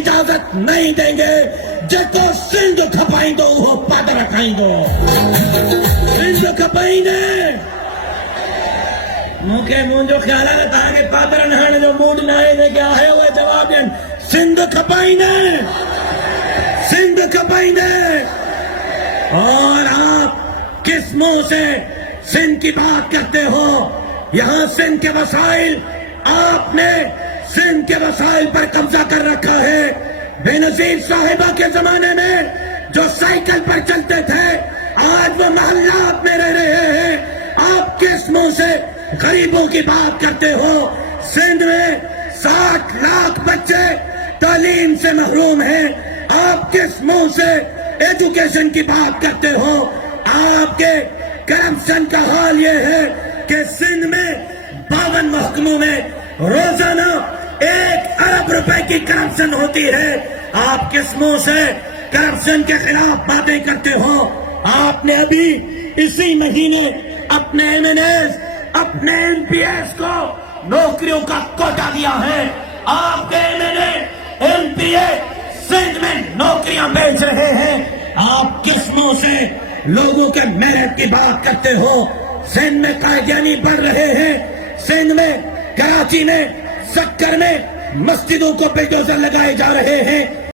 اجازت نہیں دیں گے جتو سندھ کھپائیں دو وہ پاد رکھائیں دو سندھ کھپائیں دے مجھے جو خیال ہے تاکہ پادر نہانے جو موڈ نہ ہے کیا ہے وہ جواب دیں سندھ کھپائیں دے سندھ کھپائیں دے اور آپ کس منہ سے سندھ کی بات کرتے ہو یہاں سندھ کے وسائل آپ نے سندھ کے وسائل پر قبضہ کر رکھا ہے بے نظیر صاحبہ کے زمانے میں جو سائیکل پر چلتے تھے آج وہ محلات میں رہ رہے ہیں آپ کس منہ سے غریبوں کی بات کرتے ہو سندھ میں 60 لاکھ بچے تعلیم سے محروم ہیں آپ کس منہ سے ایجوکیشن کی بات کرتے ہو آپ کے کرپشن کا حال یہ ہے کہ سندھ میں 52 محکموں میں روزانہ 1 ارب روپے کی کرپشن ہوتی ہے آپ کس منہ سے کرپشن کے خلاف باتیں کرتے ہو آپ نے ابھی اسی مہینے اپنے ایم این ایز اپنے ایم پی ایس کو نوکریوں کا کوٹا دیا ہے آپ کے M N A M P A Sindh میں نوکریاں بیچ رہے ہیں آپ کس منہ سے لوگوں کے میرٹ کی بات کرتے ہو سندھ میں قائدیانی بڑھ رہے ہیں سندھ میں کراچی میں سکر میں مسجدوں کو بلڈوزر لگائے جا رہے ہیں